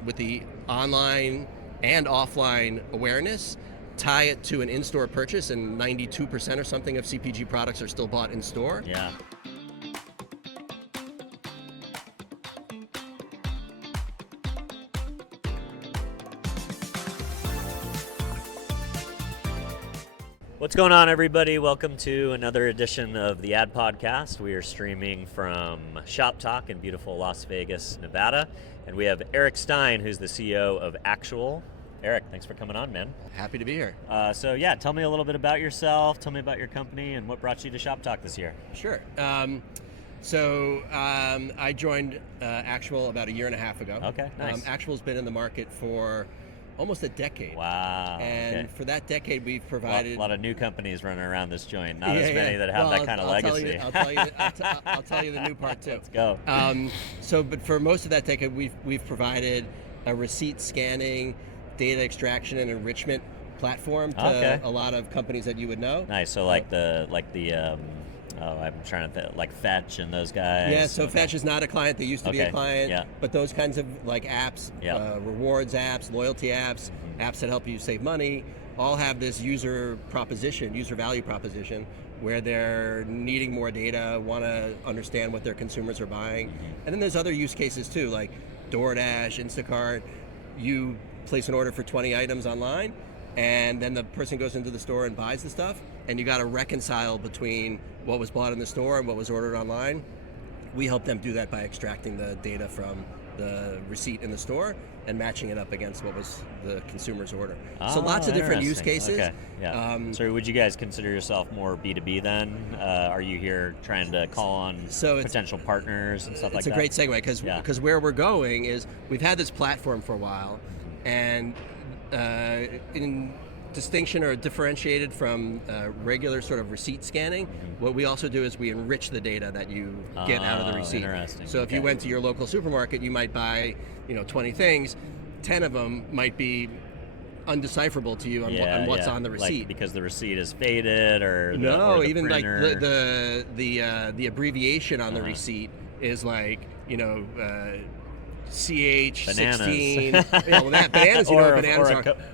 with the online and offline awareness, tie it to an in-store purchase, and 92% or something of CPG products are still bought in store. Yeah. What's going on, everybody? Welcome to another edition of the Ad Podcast. We are streaming from Shop Talk in beautiful Las Vegas, Nevada. And we have Eric Stein, who's the CEO of Actual. Eric, thanks for coming on, man. Happy to be here. So tell me a little bit about yourself, tell me about your company, and what brought you to Shop Talk this year. Sure. I joined Actual about a year and a half ago. Okay, nice. Actual's been in the market for almost a decade. Wow. And for that decade, we've provided a lot of new companies running around this joint. Not as many that have that kind of legacy. I'll tell you the new part too. Let's go. But for most of that decade, we've provided a receipt scanning, data extraction, and enrichment platform to a lot of companies that you would know. Nice. So I'm trying to think, like Fetch and those guys. Yeah, so Fetch is not a client. They used to be a client. But those kinds of like apps, rewards apps, loyalty apps, apps that help you save money, all have this user value proposition, where they're needing more data, want to understand what their consumers are buying. And then there's other use cases too, like DoorDash, Instacart. You place an order for 20 items online, and then the person goes into the store and buys the stuff, and you got to reconcile between what was bought in the store and what was ordered online. We help them do that by extracting the data from the receipt in the store and matching it up against what was the consumer's order. So lots of different use cases. Okay. Yeah. So would you guys consider yourself more B2B then? Are you here trying to call on potential partners and stuff like that? It's a great segue because where we're going is we've had this platform for a while, and in distinction or differentiated from regular sort of receipt scanning, what we also do is we enrich the data that you get out of the receipt. Interesting. So if you went to your local supermarket, you might buy 20 things, 10 of them might be undecipherable to you on what's on the receipt. Like because the receipt is faded or even printer. Like the abbreviation on the receipt is like CH16. Bananas, bananas are.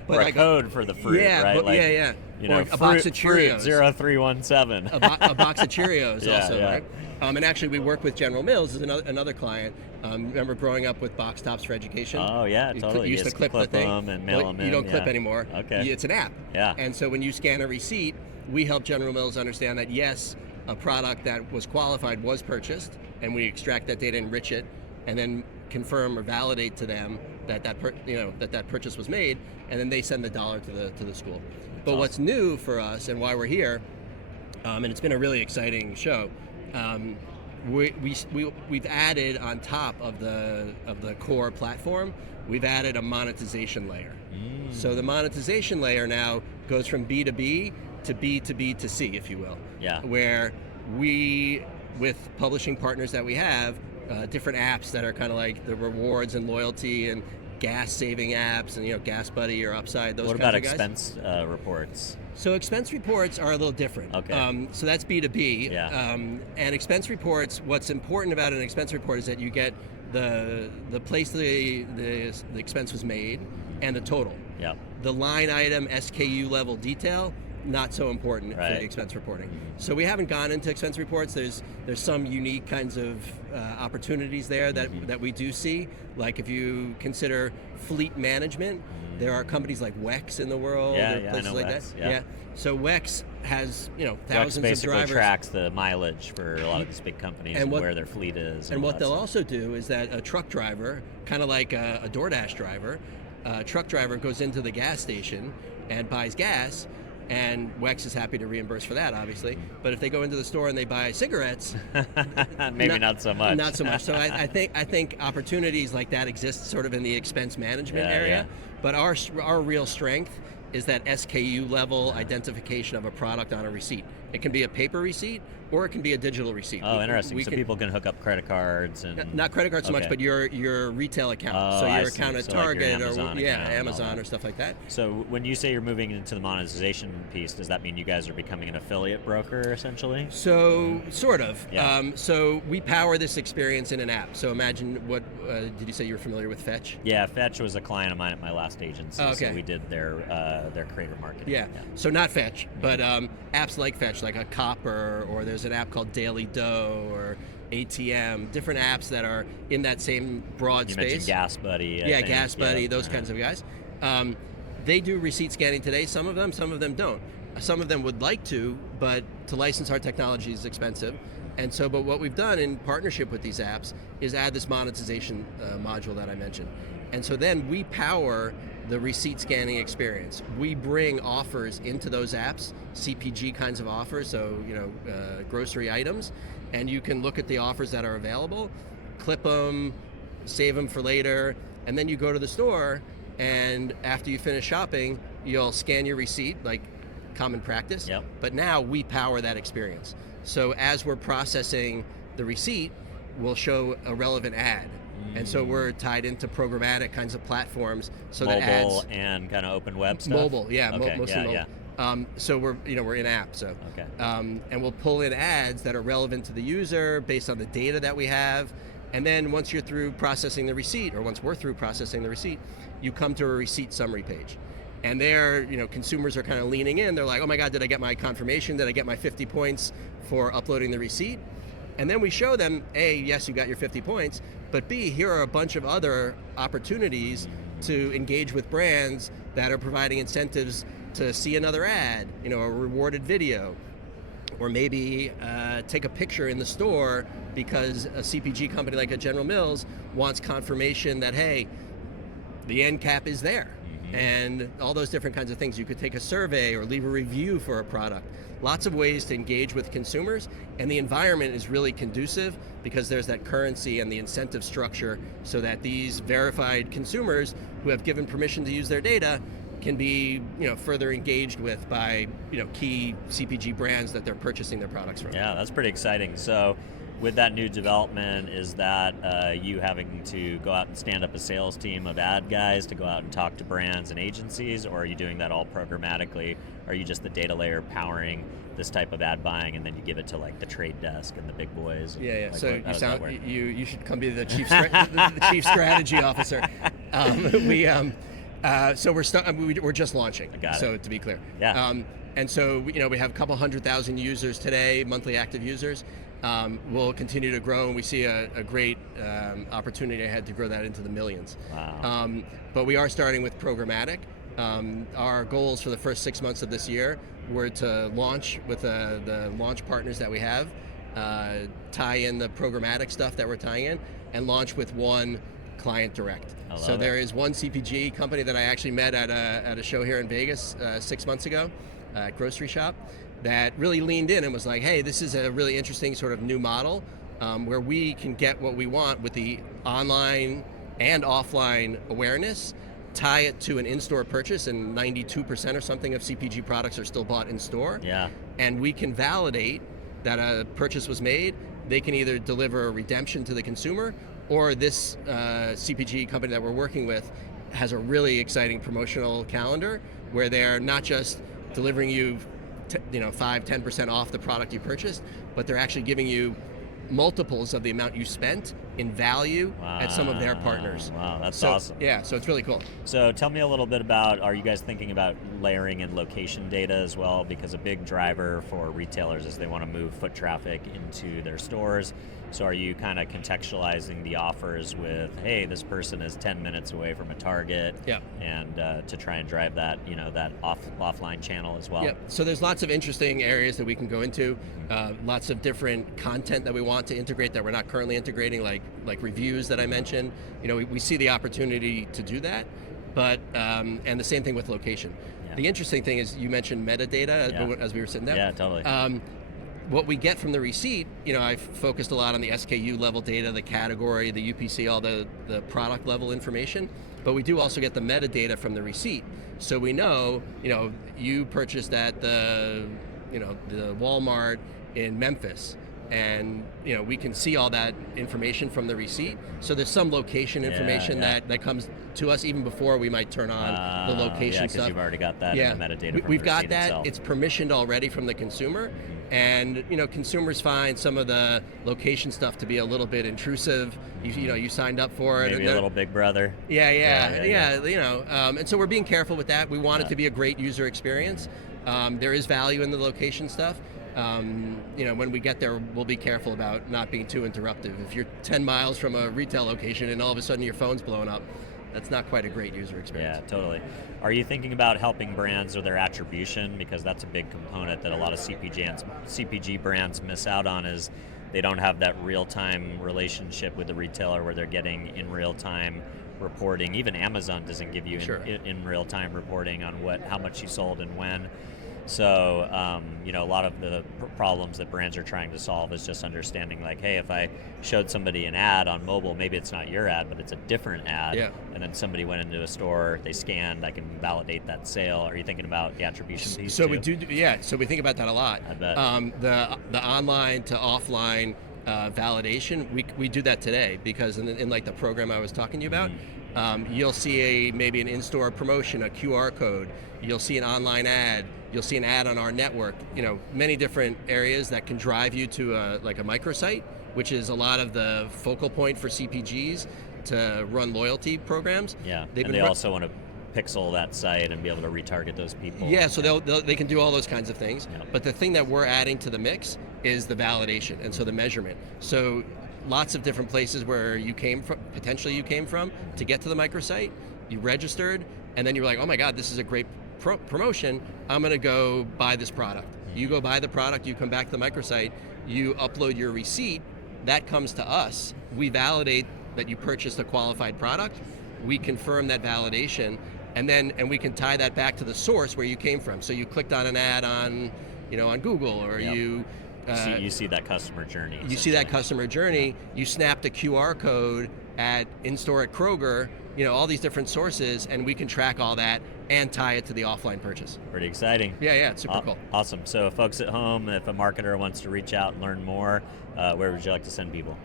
Or a code for the fruit, right? Or a box of Cheerios. 0317. A box of Cheerios also, yeah. right? And actually, we work with General Mills as another client. Remember growing up with box tops for education? Oh, yeah, totally. You used to clip the thing. Them and mail them in. You don't clip anymore. Okay. It's an app. Yeah. And so when you scan a receipt, we help General Mills understand that, yes, a product that was qualified was purchased, and we extract that data, enrich it, and then confirm or validate to them that purchase was made, and then they send the dollar to the school. But what's new for us and why we're here, and it's been a really exciting show, we've added on top of the core platform, we've added a monetization layer. So the monetization layer now goes from B2B to B2B2C, if you will. Yeah. Where we, with publishing partners that we have, different apps that are kind of like the rewards and loyalty and gas saving apps and Gas Buddy or Upside, those kinds of guys. What about expense reports? So expense reports are a little different. Okay. So that's B2B. Yeah. And expense reports, what's important about an expense report is that you get the place the expense was made and the total. Yeah. The line item SKU-level detail, not so important for the expense reporting. So we haven't gone into expense reports. There's some unique kinds of opportunities there that we do see. Like if you consider fleet management, there are companies like WEX in the world. Yeah, places I know like WEX, that. Yeah. So WEX has thousands WEX of drivers. basically tracks the mileage for a lot of these big companies and where their fleet is. And what they'll also do is that a truck driver, kind of like a DoorDash driver, a truck driver goes into the gas station and buys gas, and WEX is happy to reimburse for that, obviously. But if they go into the store and they buy cigarettes, maybe not so much. Not so much. So I think opportunities like that exist sort of in the expense management area. Yeah. But our real strength is that SKU level identification of a product on a receipt. It can be a paper receipt, or it can be a digital receipt. Oh, interesting. So people can hook up credit cards and not credit cards so much, but your retail account. So your account at Target Amazon or Amazon or stuff like that. So when you say you're moving into the monetization piece, does that mean you guys are becoming an affiliate broker essentially? So sort of. Yeah. So we power this experience in an app. So imagine what did you say you were familiar with Fetch? Yeah, Fetch was a client of mine at my last agency. Okay. So we did their creator marketing. Yeah. So not Fetch, but apps like Fetch, like a Copper, or there's an app called Daily Dough or ATM, different apps that are in that same broad space. You mentioned Gas Buddy. Gas Buddy, those kinds of guys. They do receipt scanning today, some of them don't. Some of them would like to, but to license our technology is expensive. And so, but what we've done in partnership with these apps is add this monetization module that I mentioned. And so then we power the receipt scanning experience. We bring offers into those apps, CPG kinds of offers, so grocery items, and you can look at the offers that are available, clip them, save them for later, and then you go to the store, and after you finish shopping, you'll scan your receipt, like common practice. Yep. But now we power that experience. So as we're processing the receipt, we'll show a relevant ad. And so we're tied into programmatic kinds of platforms. So mobile that ads, and kind of open web stuff? Mobile, yeah, okay. mostly mobile. Yeah. So we're in app. So okay. And we'll pull in ads that are relevant to the user based on the data that we have. And then once you're through processing the receipt, or once we're through processing the receipt, you come to a receipt summary page. And there, consumers are kind of leaning in. They're like, oh my God, did I get my confirmation? Did I get my 50 points for uploading the receipt? And then we show them, A, yes, you got your 50 points, but B, here are a bunch of other opportunities to engage with brands that are providing incentives to see another ad, a rewarded video, or maybe take a picture in the store because a CPG company like a General Mills wants confirmation that, hey, the end cap is there. And all those different kinds of things. You could take a survey or leave a review for a product. Lots of ways to engage with consumers, and the environment is really conducive because there's that currency and the incentive structure so that these verified consumers who have given permission to use their data can be further engaged with by key CPG brands that they're purchasing their products from. Yeah, that's pretty exciting. So with that new development, is that you having to go out and stand up a sales team of ad guys to go out and talk to brands and agencies, or are you doing that all programmatically? Are you just the data layer powering this type of ad buying, and then you give it to like the trade desk and the big boys? Yeah. Like, so you should come be the chief the chief strategy officer. So we're just launching. So to be clear, yeah. And so we have a couple 100,000 users today, monthly active users. We'll continue to grow, and we see a great opportunity ahead to grow that into the millions. Wow. But we are starting with programmatic. Our goals for the first 6 months of this year were to launch with the launch partners that we have, tie in the programmatic stuff that we're tying in, and launch with one client direct. So there is one CPG company that I actually met at a show here in Vegas 6 months ago, at Grocery Shop, that really leaned in and was like, hey, this is a really interesting sort of new model where we can get what we want with the online and offline awareness, tie it to an in-store purchase, and 92% or something of CPG products are still bought in store. Yeah. And we can validate that a purchase was made. They can either deliver a redemption to the consumer, or this CPG company that we're working with has a really exciting promotional calendar where they're not just delivering you 5-10% off the product you purchased, but they're actually giving you multiples of the amount you spent in value at some of their partners. Wow, that's awesome. Yeah, so it's really cool. So tell me a little bit about, are you guys thinking about layering in location data as well? Because a big driver for retailers is they want to move foot traffic into their stores. So are you kind of contextualizing the offers with, hey, this person is 10 minutes away from a Target, and to try and drive that, that offline channel as well? Yeah. So there's lots of interesting areas that we can go into, lots of different content that we want to integrate that we're not currently integrating, like reviews that I mentioned. We see the opportunity to do that, but and the same thing with location. Yeah. The interesting thing is you mentioned metadata as we were sitting down. Yeah, totally. What we get from the receipt, I've focused a lot on the SKU-level data, the category, the UPC, all the product level information, but we do also get the metadata from the receipt. So we know, you purchased at the Walmart in Memphis. And we can see all that information from the receipt. So there's some location information that comes to us even before we might turn on the location stuff. Because you've already got that in the metadata. We've got that. Itself. It's permissioned already from the consumer. And consumers find some of the location stuff to be a little bit intrusive. You signed up for it. Maybe a little Big Brother. And so we're being careful with that. We want it to be a great user experience. There is value in the location stuff. When we get there, we'll be careful about not being too interruptive. If you're 10 miles from a retail location and all of a sudden your phone's blowing up, that's not quite a great user experience. Yeah, totally. Are you thinking about helping brands with their attribution? Because that's a big component that a lot of CPG brands miss out on, is they don't have that real-time relationship with the retailer where they're getting in real-time reporting. Even Amazon doesn't give you in real-time reporting on how much you sold and when. So, a lot of the problems that brands are trying to solve is just understanding, like, hey, if I showed somebody an ad on mobile, maybe it's not your ad, but it's a different ad, and then somebody went into a store, they scanned, I can validate that sale. Are you thinking about the attribution piece so too? So we think about that a lot. I bet. The online to offline validation, we do that today, because in like the program I was talking to you about, you'll see maybe an in-store promotion, a QR code, you'll see an online ad, you'll see an ad on our network, many different areas that can drive you to a microsite, which is a lot of the focal point for CPGs to run loyalty programs. Yeah, they also want to pixel that site and be able to retarget those people. Yeah, so they can do all those kinds of things. Yeah. But the thing that we're adding to the mix is the validation, and so the measurement. So lots of different places where potentially you came from to get to the microsite, you registered, and then you were like, oh my God, this is a great promotion, I'm going to go buy this product. You go buy the product, you come back to the microsite, you upload your receipt, that comes to us. We validate that you purchased a qualified product, we confirm that validation, and we can tie that back to the source where you came from. So you clicked on an ad on Google, or you see that customer journey. You see that customer journey, you snapped a QR code in-store at Kroger, all these different sources, and we can track all that and tie it to the offline purchase. Pretty exciting. Yeah, it's super cool. Awesome. So folks at home, if a marketer wants to reach out and learn more, where would you like to send people?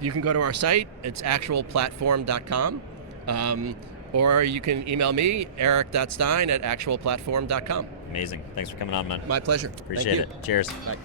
You can go to our site. It's actualplatform.com. Or you can email me, eric.stein@actualplatform.com. Amazing. Thanks for coming on, man. My pleasure. Appreciate it. Cheers. Bye.